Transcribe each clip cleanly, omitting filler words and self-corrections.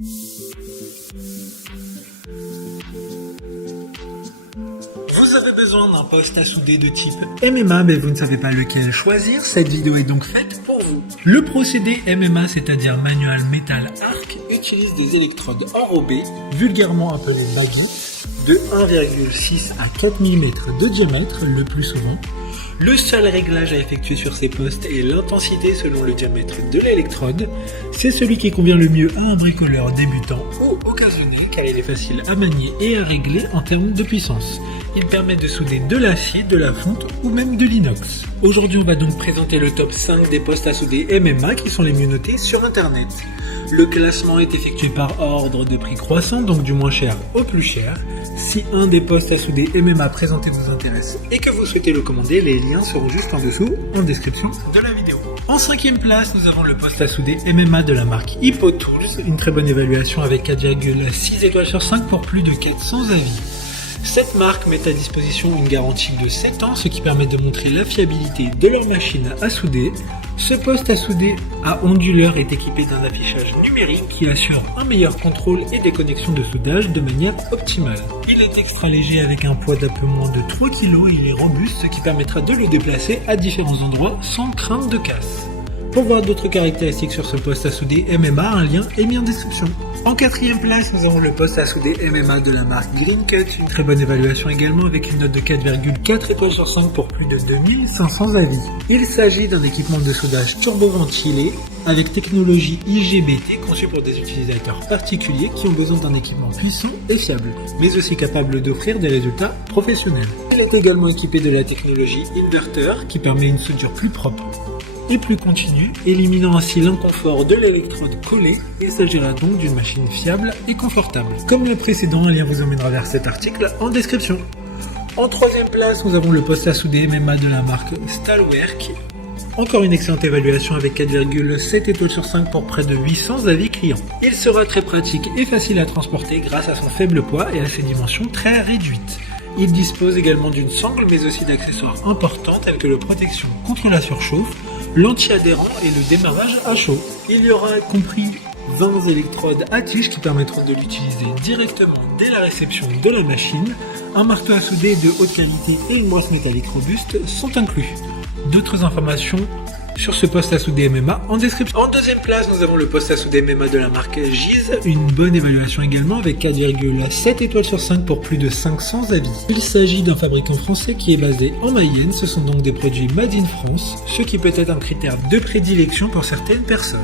Vous avez besoin d'un poste à souder de type MMA, mais vous ne savez pas lequel choisir. Cette vidéo est donc faite pour vous. Le procédé MMA, c'est-à-dire Manual Metal Arc, utilise des électrodes enrobées, vulgairement appelées baguettes, de 1,6 à 4 mm de diamètre le plus souvent. Le seul réglage à effectuer sur ces postes est l'intensité selon le diamètre de l'électrode. C'est celui qui convient le mieux à un bricoleur débutant ou occasionné car il est facile à manier et à régler en termes de puissance. Il permet de souder de l'acier, de la fonte ou même de l'inox. Aujourd'hui, on va donc présenter le top 5 des postes à souder MMA qui sont les mieux notés sur internet. Le classement est effectué par ordre de prix croissant, donc du moins cher au plus cher. Si un des postes à souder MMA présentés vous intéresse et que vous souhaitez le commander, les liens seront juste en dessous en description de la vidéo. En 5e place, nous avons le poste à souder MMA de la marque Hippo Tools, une très bonne évaluation avec 4,6 étoiles sur 5 pour plus de 400 avis. Cette marque met à disposition une garantie de 7 ans, ce qui permet de montrer la fiabilité de leur machine à souder. Ce poste à souder à onduleur est équipé d'un affichage numérique qui assure un meilleur contrôle et des connexions de soudage de manière optimale. Il est extra léger avec un poids d'un peu moins de 3 kg et il est robuste, ce qui permettra de le déplacer à différents endroits sans crainte de casse. Pour voir d'autres caractéristiques sur ce poste à souder MMA, un lien est mis en description. En 4e place, nous avons le poste à souder MMA de la marque Green Cut, une très bonne évaluation également avec une note de 4,4 étoiles sur 5 pour plus de 2500 avis. Il s'agit d'un équipement de soudage turbo-ventilé avec technologie IGBT conçu pour des utilisateurs particuliers qui ont besoin d'un équipement puissant et fiable, mais aussi capable d'offrir des résultats professionnels. Il est également équipé de la technologie inverter qui permet une soudure plus propre et plus continue, éliminant ainsi l'inconfort de l'électrode collée. Il s'agira donc d'une machine fiable et confortable. Comme le précédent, un lien vous emmènera vers cet article en description. En 3e place, nous avons le poste à souder MMA de la marque Stahlwerk. Encore une excellente évaluation avec 4,7 étoiles sur 5 pour près de 800 avis clients. Il sera très pratique et facile à transporter grâce à son faible poids et à ses dimensions très réduites. Il dispose également d'une sangle mais aussi d'accessoires importants tels que la protection contre la surchauffe, l'anti-adhérent et le démarrage à chaud. Il y aura compris 20 électrodes à tige qui permettront de l'utiliser directement dès la réception de la machine. Un marteau à souder de haute qualité et une brosse métallique robuste sont inclus. D'autres informations sur ce poste à souder MMA en description. En 2e place, nous avons le poste à souder MMA de la marque Giz, une bonne évaluation également avec 4,7 étoiles sur 5 pour plus de 500 avis. Il s'agit d'un fabricant français qui est basé en Mayenne, ce sont donc des produits made in France, ce qui peut être un critère de prédilection pour certaines personnes.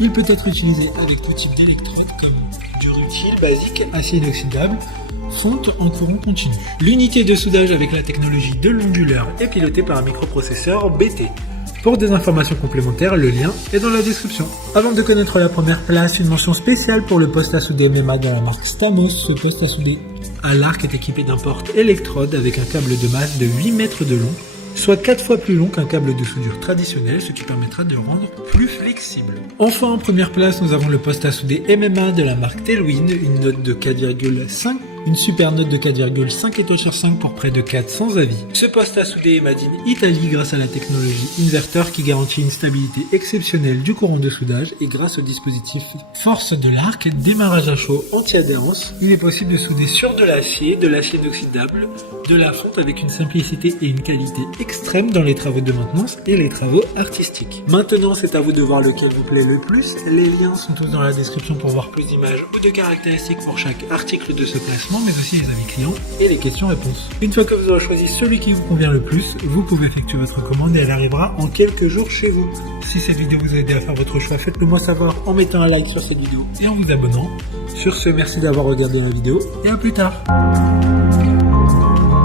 Il peut être utilisé avec tout type d'électrode comme du rutile basique, acier inoxydable, fonte en courant continu. L'unité de soudage avec la technologie de l'onduleur est pilotée par un microprocesseur BT. Pour des informations complémentaires, le lien est dans la description. Avant de connaître la première place, une mention spéciale pour le poste à souder MMA de la marque Stamos. Ce poste à souder à l'arc est équipé d'un porte-électrode avec un câble de masse de 8 mètres de long, soit 4 fois plus long qu'un câble de soudure traditionnel, ce qui permettra de le rendre plus flexible. Enfin, en première place, nous avons le poste à souder MMA de la marque Tailwind, une note de 4,5. Une super note de 4,5 étoiles sur 5 pour près de 400 avis. Ce poste à souder est made in Italie grâce à la technologie inverter qui garantit une stabilité exceptionnelle du courant de soudage et grâce au dispositif force de l'arc, démarrage à chaud, anti-adhérence. Il est possible de souder sur de l'acier inoxydable, de la fonte avec une simplicité et une qualité extrême dans les travaux de maintenance et les travaux artistiques. Maintenant, c'est à vous de voir lequel vous plaît le plus. Les liens sont tous dans la description pour voir plus d'images ou de caractéristiques pour chaque article de ce classement, mais aussi les avis clients et les questions-réponses. Une fois que vous aurez choisi celui qui vous convient le plus, vous pouvez effectuer votre commande et elle arrivera en quelques jours chez vous. Si cette vidéo vous a aidé à faire votre choix, faites-le moi savoir en mettant un like sur cette vidéo et en vous abonnant. Sur ce, merci d'avoir regardé la vidéo et à plus tard.